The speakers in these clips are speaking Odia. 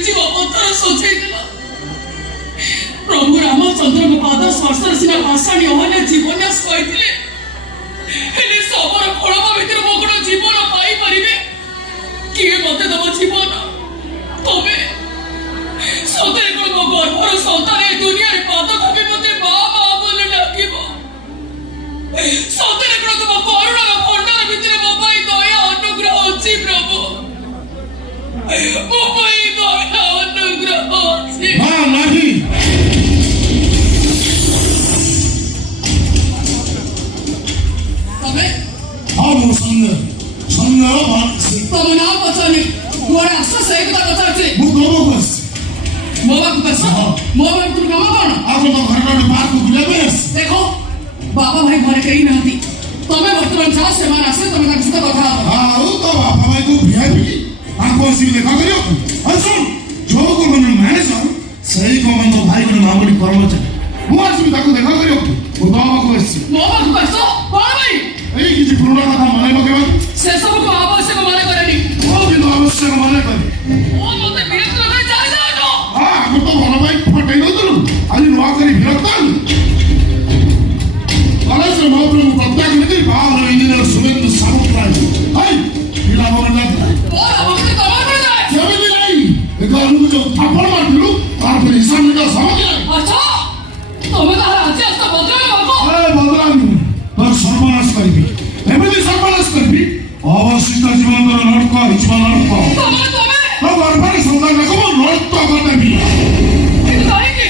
निर्जीव अवतार सजाइदेला प्रभु रामचंद्र को पाद स्पर्श सीना भाषाणी अन्य जीवन कहते सबर फल भर मो कौन जीवन पाई किए मत दब जीवन तबे सतरे कौन मो गर्भर सन्तान ए दुनिया पाद थपी मत माँ माँ बोले डाक सतरे कौन तुम करुणा भंडार भितर मो दया अनुग्रह अच्छी प्रभु मो दया अनुग्रह अच्छी देखो बाबा भाई घर कहीं नहीं तमें बर्तमान जाओ से आसे तुम सहित कथा तो बाबा भाई को देखा करियो सुन जो गवर्नमेंट मैनेजर सही गवर्नमेंट भाई को मामूली कर्मचारी मु आसी ताको देखा करियो वो बाबा को आसी मो बाबा को आसो कौन भाई ए किसी पुराना कथा मने पकेबा से सब को आवश्यक माने करनी वो भी आवश्यक माने करे ओ मते विरक्त लगे चली जाओ तो हां हम तो बड़ भाई फटै नतलु आज नुआ करी विरक्त कॉलेज में प्रभु प्रत्याग नहीं बाल इंजीनियर सुरेंद्र सामुदाय हाय पिला बोलना और अब तो कमाल कर जाए जमीन नहीं एक आलू जो थप्पड़ मार दिलु तार पर हिसाब निकाल समझ अच्छा तुम्हें तो राज्य asta बदला बाबू अरे बदला तो सर्वनाश करबी एमदी सर्वनाश करबी अवशिष्ट जीवन कर नरक हिचमा नरक तुम्हें तो गर्भर संतान को नरक करबी ये नहीं कि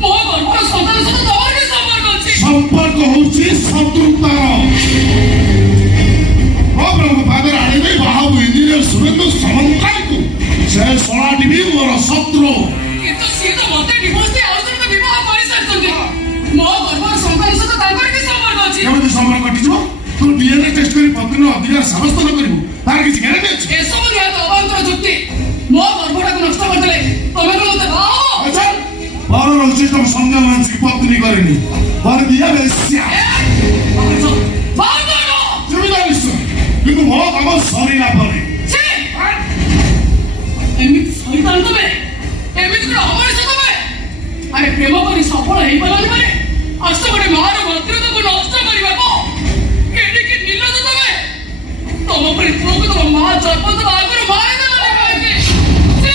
मो गर्भर संतान से तोर के संपर्क अछि संपर्क होची शत्रुतार प्रभु फादर आने में बाहु इंजीनियर सुरेंद्र सामुदाय को से सोनाटी भी मोर शत्रु किंतु सीधा मते डिवोर्स दे आउटर के विवाह करि सकते मो गर्भर संतान से ताकर के संपर्क अछि केमते संपर्क कटिजो तू डीएनए टेस्ट करी पत्नी अधिकार समस्त न करिवो तार किछ ग्यारंटी अछि ए सब नियत अवांतर जुक्ति मो गर्भटा को नष्ट कर देले तमे को मते बाओ अच्छा बारो रचित संज्ञा मानसिक पत्नी करेनी पर दिया बेस्या बाओ करो जमीदार কিন্তু মো কাম সরিলা পরে ছি এমিত শয়তান তুমি এমিত করে আমার সাথে তুমি আরে প্রেম করে সফল হই পারলি মানে আস্ত করে মার মন্ত্রকে নষ্ট করিবাকো এটি কি নির্লজ্জ তুমি তম করে পুরো তো মা জন্ম তো আগরে মারে দেলা কাকে ছি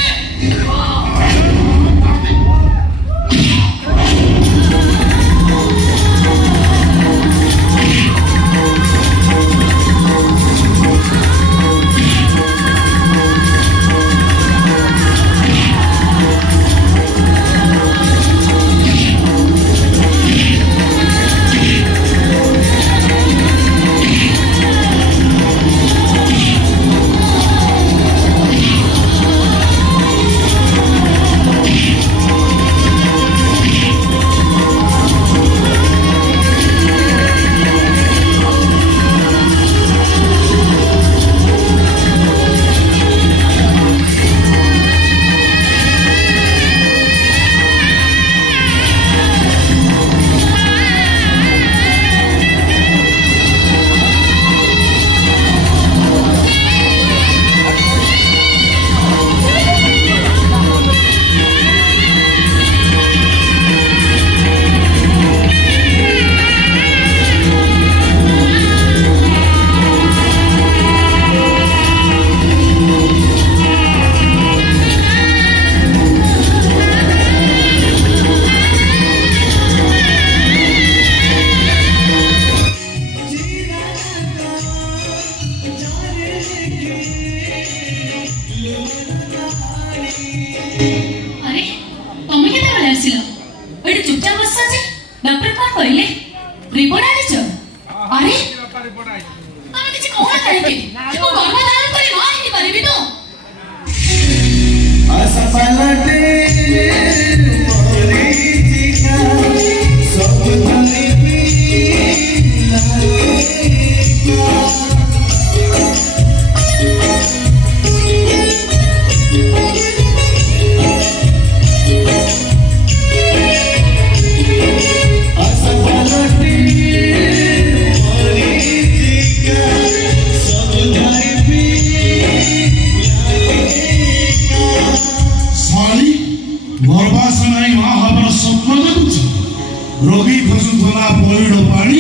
ରୋଗୀ ଖୋସୁଥିଲା ପଇଡ଼ ପାଣି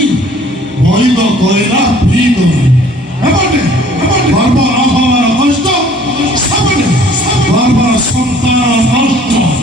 ବୈଦ କହିଲା ପିଇ ଦଉନି ଏପଟେ ଗର୍ଭ ନ ହବାର କଷ୍ଟ ସେପଟେ ଗର୍ଭର ସନ୍ତାନ ନଷ୍ଟ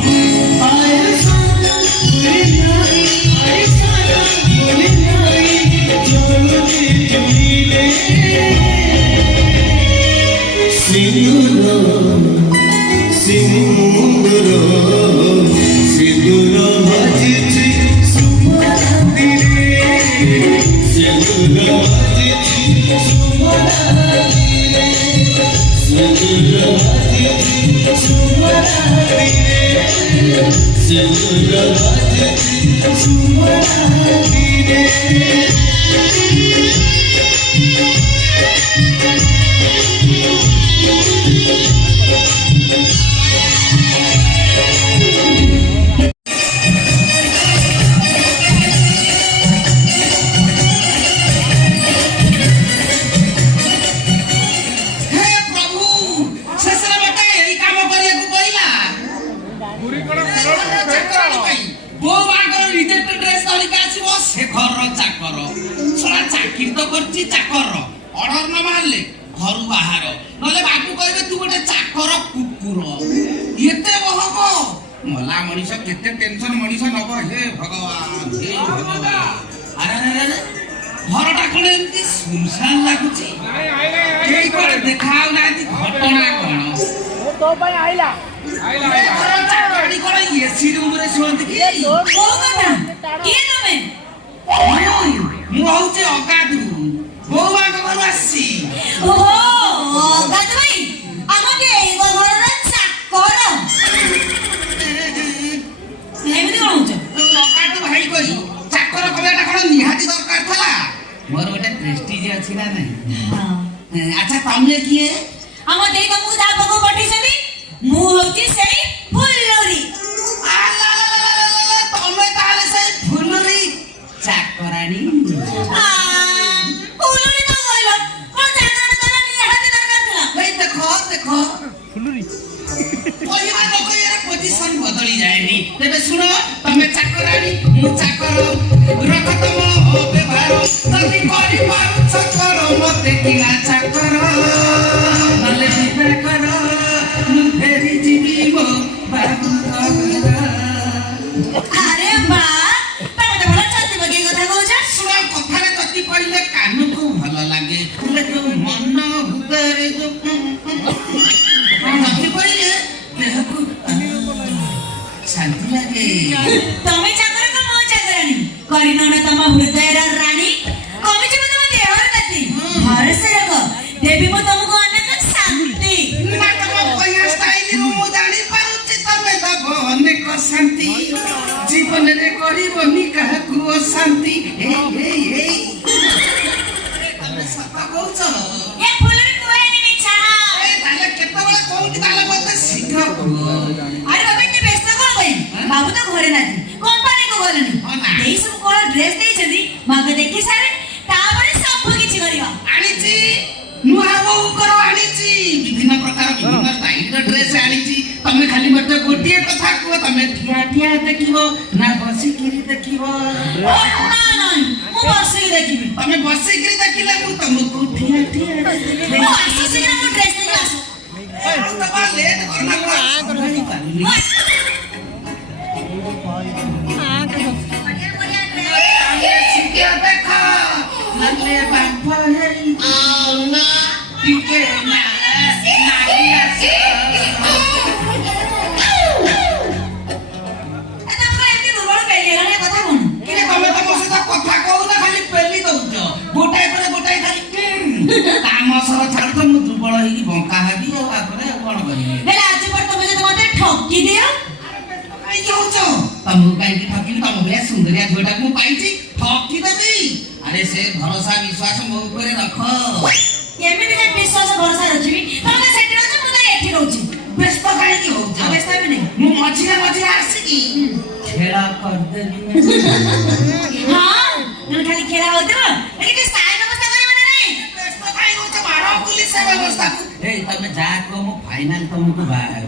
फाइनल तुमको बाहर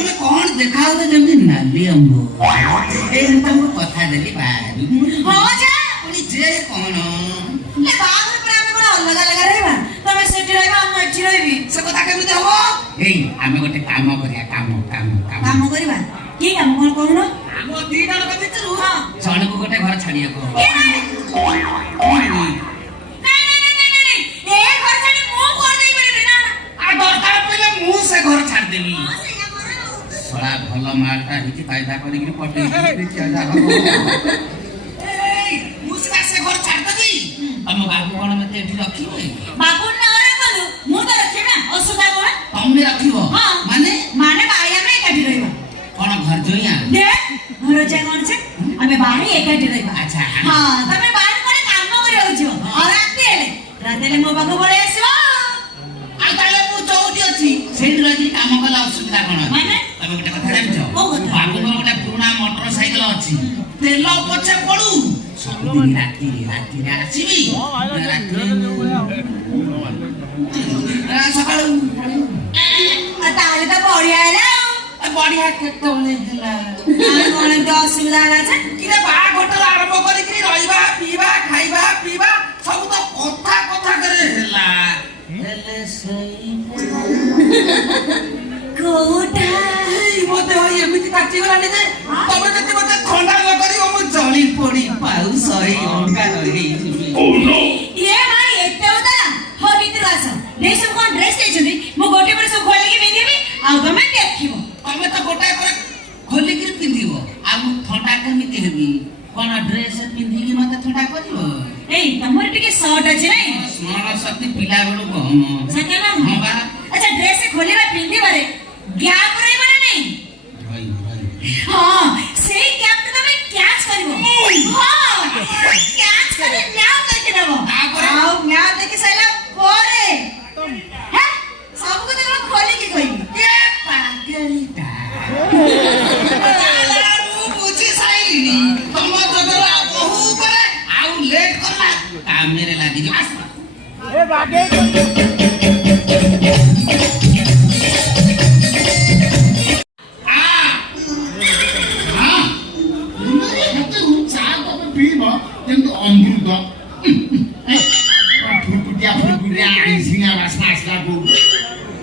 ତମେ କଣ ଦେଖାଉ ତ ଯେମିତି ନାଲି ଅମ୍ବ ଏଇ ତମକୁ କଥା ଦେଲି ବାହାରି ହଁ ଯା ପୁଣି ଯେ କଣ ଏ ବାହାଘର ପରେ ଆମେ କଣ ଅଲଗା ଅଲଗା ରହିବା ତମେ ସେଠି ରହିବ ମୁଁ ଏଠି ରହିବି ସେ କଥା କେମିତି ହବ? ଏଇ ଆମେ ଗୋଟେ କାମ କରିବା କାମ କରିବା କି କାମ କଣ କହୁନ ଆମ ଦି ଜଣଙ୍କ ଭିତରୁ ଜଣକୁ ଗୋଟେ ଘର ଛାଡିବାକୁ ହବ। ମୁଁ ସେ ଘର ଛାଡ଼ିଦେବି ଶଳା ଭଲ ମାଲଟା ହେଇଛି କାଇଦା କରିକି ପଟେଇକି ମୁଁ ସିନା ସେ ଘର ଛାଡ଼ିଦେବି ତମ ବାବୁ କଣ ମତେ ଏଠି ରଖିବେ? ବାବୁ ନା ରଖନ୍ତୁ ମୁଁ ତ ରଖିବି ନା ଅସୁବିଧା କଣ ତମେ ରଖିବ ମାନେ ମାନେ ଭାଇ ଆମେ ଏକାଠି ରହିବା କଣ ଘର ଜୋଇଆ ଘର ଯା କଣ ଯେ ଆମେ ଭାଇ ଏକାଠି ରହିବା ଆଚ୍ଛା ହଁ ତମେ ବାହାରେ କୋଟେ କାମ କରିବାକୁ ଯିବ ଆଉ ରାତି ହେଲେ ମୋ ପାଖକୁ ପଳେଇ ଆସିବ ଆଉ ତାହେଲେ ମୁଁ ଯୋଉଠି ଅଛି ସେଇଠି ରହିକି କାମ କଲେ ଅସୁବିଧା କଣ? ମାନେ ତମେ ଗୋଟେ କଥା ଜାଣିଛ ବାବୁଙ୍କର ଗୋଟେ ପୁରୁଣା ମୋଟର ସାଇକେଲ ଅଛି ତେଲ ପଛେ ପଡୁ ସବୁଦିନ ରାତିରେ ଆସିବି ସକାଳୁ ତାହେଲେ ତ ବଢିଆ ହେଲା ବଢିଆ କେତେବେଳେ ହେଲା କଣ ଏମିତି ଅସୁବିଧା ହେଲା ଯେ କିରେ ବାହାଘର ଆରମ୍ଭ କରିକି ରହିବା ପିଇବା ଖାଇବା ପିଇବା ସବୁ ତ କଥା କରି ହେଲା ହେଲେ ସେଇ କୋଉଟା ମତେ ଏମିତି କାଟିଗଲାଣି ଯେ ତମେ ଯଦି ମତେ ଥଣ୍ଡା ନ କରିବ ମୁଁ ଜଳି ପଡି ପାଉ ଶହେ ଅଙ୍ଗାର ହେଇଯିବି। ଇଏ ଭାଇ ଏତେ ଉଦାର ହଉ ଭିତରୁ ଆସ ଦେଇ ସବୁ କଣ ଡ୍ରେସ୍ ଦେଇଛନ୍ତି ମୁଁ ଗୋଟେ ପରେ ସବୁ ଖୋଲିକି ପିନ୍ଧିବି ଆଉ ତମେ ଦେଖିବ ତମେ ତ ଗୋଟାଏ ପରେ ଖୋଲିକି ପିନ୍ଧିବ ଆଉ ମୁଁ ଥଣ୍ଡା କେମିତି ହେବି? କଣ ଡ୍ରେସ ପିନ୍ଧିକି ମତେ ଥଣ୍ଡା କରିବ? ଏଇ ତମର ଟିକେ ସର୍ଟ ଅଛି ନାଇଁ ସ୍ମରଣ ଶକ୍ତି ପିଲା ବେଳୁ କମ ସତ ନା ହଁ ବା ଆଚ୍ଛା ଡ୍ରେସ୍ ଖୋଲିବା ପିନ୍ଧିବାରେ ଗ୍ୟାପ୍ ରହିବ ନା ନାଇଁ ହଁ ସେଇ ଗ୍ୟାପ୍ ତମେ କ୍ୟାଚ୍ କରିବ ହଁ କ୍ୟାଚ୍ କରି ମ୍ୟାପ୍ ଦେଖି ଦେବ ଆଉ ମ୍ୟାପ୍ ଦେଖି ସାରିଲା ପରେ ସବୁକୁ ତମେ ଖୋଲିକି କହିବି ଏ ପାଗଳିଟା ମୁଁ ବୁଝି ସାଇଲିଣି ତମ ଜଗଲା ବହୁ ଉପରେ ଆଉ ଲେଟ୍ କଲା କାମରେ ଲାଗିଯିବ ଆସ ए बागे କିନ୍ତୁ ଅମୃତ ଫୁଟୁଟିଆ ଆଇଁଷିଆ ବାସ୍ନା ଆସିଲା କୋଉଠୁ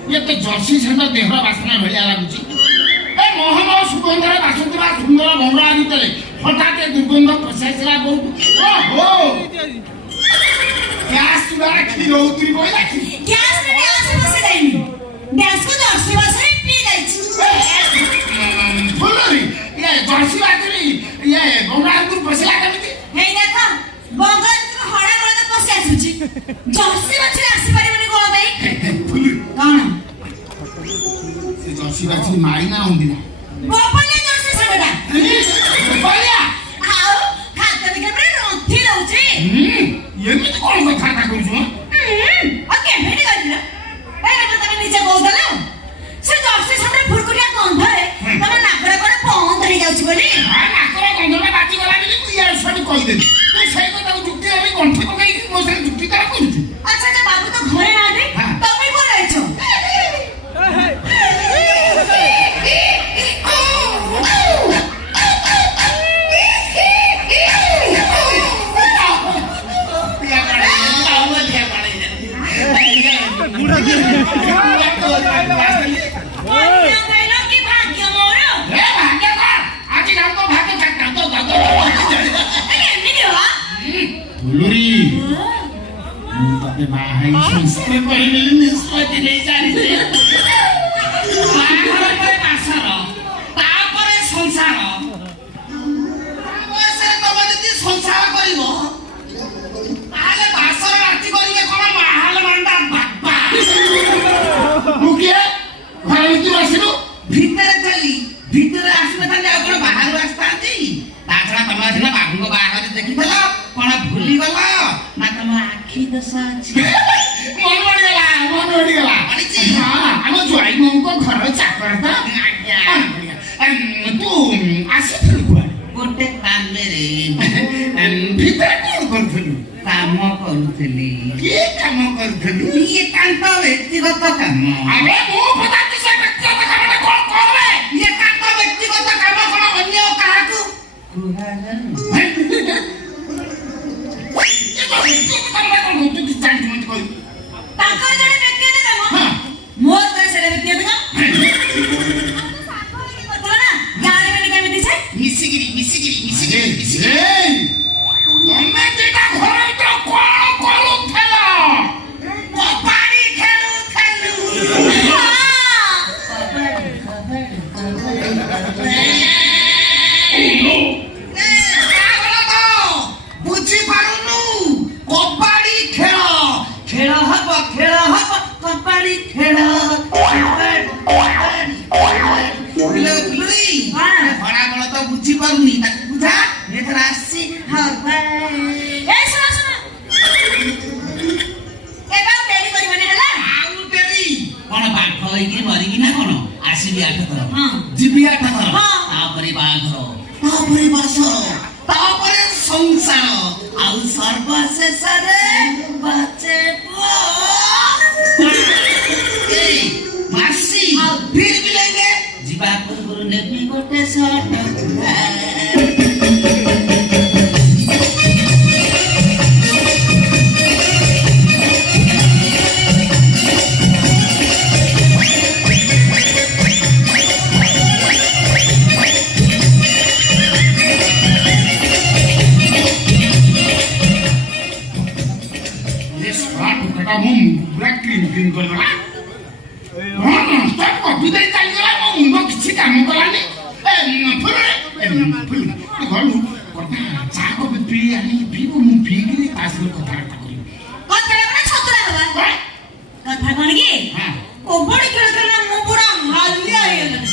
ଇଏ ତ ଜର୍ସି ସେଟା ଦେହର ବାସ୍ନା ଭଳିଆ ଲାଗୁଛି ଏ ମହମ ସୁଗନ୍ଧରେ ବାସୁଥିବା ସୁନ୍ଦର ବଙ୍ଗଳା ଭିତରେ ହଠାତ୍ ଏ ଦୁର୍ଗନ୍ଧ ପଶିଆସିଲା କୋଉଠୁ ଓହୋ ଗ୍ୟାସ୍ ଚୁଲାରେ କ୍ଷୀର ଉତୁରି ପଇଲା ଗ୍ୟାସ୍ ରେ ଗ୍ୟାସ୍ ବସି ଯାଇନି ଗ୍ୟାସ୍ କୁ ଜର୍ସି ବସରେ ପିଇ ଯାଇଛି ଫୁଲରି ଇଏ ଜର୍ସି ବାଛୁରୀ ଇଏ ବଙ୍ଗଳା ଭିତରୁ ପଶିଲା କେମିତି ହେଇ ଦେଖ ବଙ୍ଗଳା ଭିତରୁ ହଡ଼ା ବଳଦ ପଶି ଆସୁଛି ଜର୍ସି ବାଛୁରୀ ଆସିପାରିବନି କଣ ପାଇଁ ଫୁଲରି କଣ ସେ ଜର୍ସି ବାଛୁରୀ ମାଇନା ଅନ୍ଦିନା ଗୋପାଳିଆ ଜର୍ସି ସେଟା ଗୋପାଳିଆ ଆଉ ଖାଦ୍ୟ ବିଜ୍ଞାନରେ ରନ୍ଥି ଦଉଛି ଏମିତି କଣ କଥାଟା କହୁଛୁ ଆଉ କେମିତି କରିଲ ତମେ ନିଜେ କହୁଥିଲ ସେ ଜର୍ସି ସାଙ୍ଗରେ ଫୁରକୁଟିଆ ଗନ୍ଧରେ ତମ ନାକରେ କଣ ବନ୍ଦ ହେଇଯାଉଛି ବୋଲି ନାକର ଗନ୍ଧଟା ବାଜିଗଲା ବୋଲି ମୁଁ ଇଆଡୁ ସିଆଡୁ କହିଦେଲି ତୁ ସେଇ କଥାକୁ ଯୁକ୍ତି ହେବି ଗଣ୍ଠି ପକେଇକି ମୋ ସାଙ୍ଗେ ଯୁକ୍ତି ତାର କରୁଛୁ ଆଚ୍ଛା ଯେ ବାବୁ ତ ଘରେ ନାହାନ୍ତି ତମେ କୁଆଡେ ଯାଇଛ এই তুমি যেটা ঘরে তো কোন করুথেল কবাডি খেলুথেলু বুঝি পারুনু কবাডি খেল খেল হব কবাডি খেল ভরা গল তো বুঝি পারুনি তাকে বুঝা এথর আসছি হবে এই শোনো শোনো এবার দেরি করিবনি ହେଲା ଆଉ ଡେରି କଣ ବାଘ ହେଇକି ମରିକି ନା କଣ ଆସିବି 8 ଥର ହଁ। ଯିବି 8 ଥର ହଁ। ତାପରେ ବାଘର ତାପରେ ବାସ ତାପରେ ସଂସାର ଆଉ ସର୍ବଶେଷରେ ବାଚେ ଏଇ ମାସି ଫିର ମିଲେंगे ଯିବା ପୂର୍ବରୁ ନେବି ଗୋଟେ ସଟ ब्लैक क्रीम कर देला हां स्टॉप कॉपी दे चल गला मो मुंडो किछि काम कलानी फुल घरु कोता चा को पी आनी पीबो मु पीगिरी आसलो कथा करी କଥା ମାନେ ଛତୁରା ହବା କଥା କଣ କି हां କୋବଡି ଖେଳ ଖେଳ ମୁଁ ପୁରା ହାଲିଆ ହେଇଗଲି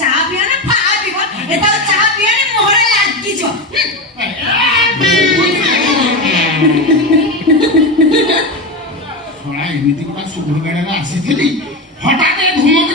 ଚା ପିଅ ନା ଫା ପିବ ଏଟା ଚା ପିଅନି ମୋହରେ ଲାଗିଯିବ थोड़ा एमिति गोटा सुगुड़ गाड़ा आसीथिली हठात धूम